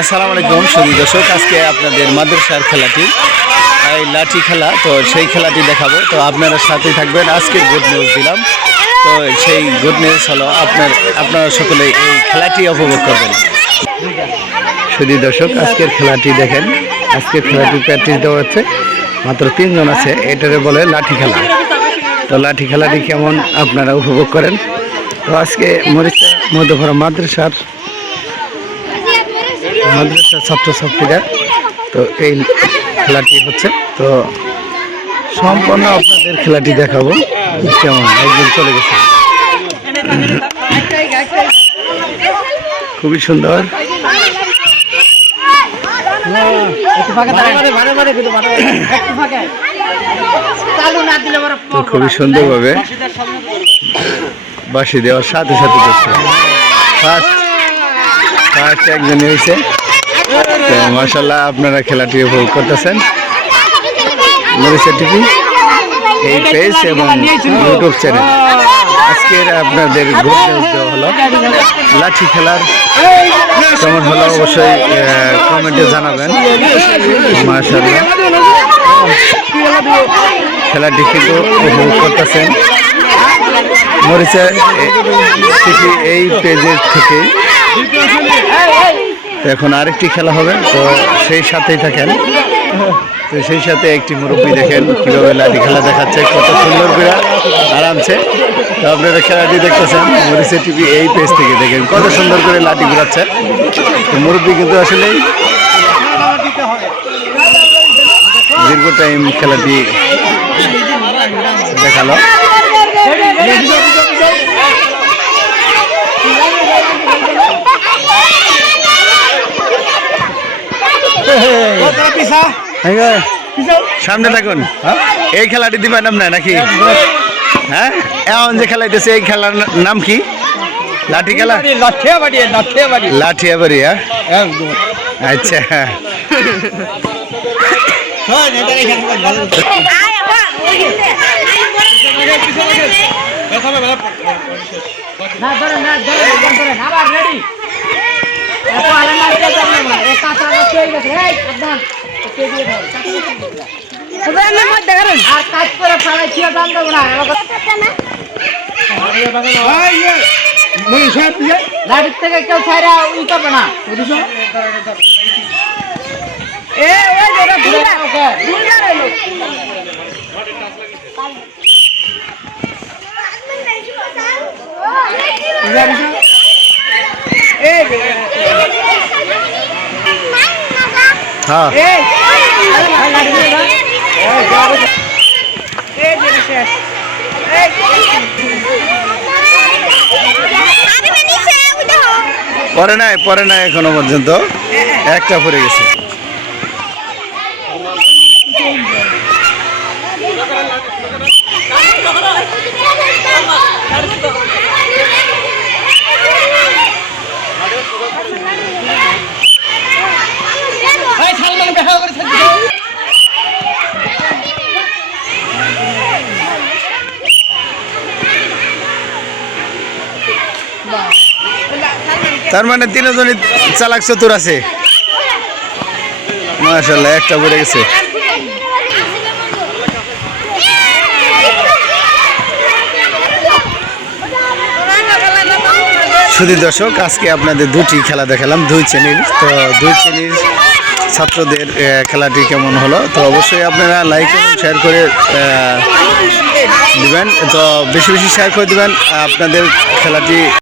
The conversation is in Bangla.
আসসালামু আলাইকুম সুদী দর্শক। আজকে আপনাদের মাদ্রাসার খেলাটি, এই লাঠি খেলা, তো সেই খেলাটি দেখাবো। তো আপনারা সাথে থাকবেন। আজকে গুড নিউজ দিলাম। তো সেই গুড নিউজ হলো আপনার, আপনারা সকলে এই খেলাটি উপভোগ করবেন। সুদী দর্শক, আজকের খেলাটি দেখেন। আজকের খেলাটি প্র্যাকটিস দেওয়া হচ্ছে। মাত্র তিনজন আছে, এটারে বলে লাঠি খেলা। তো লাঠি খেলাটি কেমন আপনারা উপভোগ করেন? তো আজকে মরিচা মধ্যপুরা মাদ্রাসার মাদ্রাসার ছাত্রছাত্রীরা তো এই খেলাটি হচ্ছে। তো সম্পূর্ণ আপনাদের খেলাটি দেখাবো। কেমন? একদিন চলে গেছে। খুবই সুন্দর। খুবই সুন্দরভাবে বাসি দেওয়ার সাথে সাথে একজন হয়েছে। তো মাসাল্লাহ আপনারা খেলাটি উপভোগ করতেছেন। টিভি, এই পেজ এবং ইউটিউব চ্যানেল আজকের আপনাদের গুড হলো। লাঠি খেলার কেমন হলো অবশ্যই কমেন্টে জানাবেন। মাসাল্লাহ খেলাটি কিন্তু উপভোগ করতেছেন। মরিচা এই পেজের থেকেই। তো এখন আরেকটি খেলা হবে, তো সেই সাথেই থাকেন। তো সেই সাথে একটি মুরব্বী দেখেন কীভাবে লাঠি খেলা দেখাচ্ছে, কত সুন্দর করে আরামছে। তো আপনারা খেলাটি দেখতেছেন, মরিচা টিভি এই পেজ থেকে দেখেন কত সুন্দর করে লাঠি ঘুরাচ্ছে। তো মুরব্বী কিন্তু আসলেই দীর্ঘ টাইম খেলাটি দেখাল। সামনে থাকুন এই খেলাটি দিবার নাম আপনার নাকি? হ্যাঁ? এমন যে খেলাইতেছে এই খেলার নাম কি? লাঠি খেলা? লাঠি এবারই হ্যাঁ? আচ্ছা। না না না না আর কাজ করে ফেলাই ছিল দাম দেবো না লাঠির থেকে কেউ ছাইরা ই হ্যাঁ পরে নাই পরে নাই এখনও পর্যন্ত একটা পরে গেছে তার মানে তিনজনই চালাক চতুর আছে। মাশাল্লাহ একটা পড়ে গেছে। শুধু দর্শক, আজকে আপনাদের দুটি খেলা দেখালাম, দুই শ্রেণির। তো দুই শ্রেণির ছাত্রদের খেলাটি কেমন হলো? তো অবশ্যই আপনারা লাইক এবং শেয়ার করে দিবেন। তো বেশি বেশি শেয়ার করে দিবেন। আপনাদের খেলাটি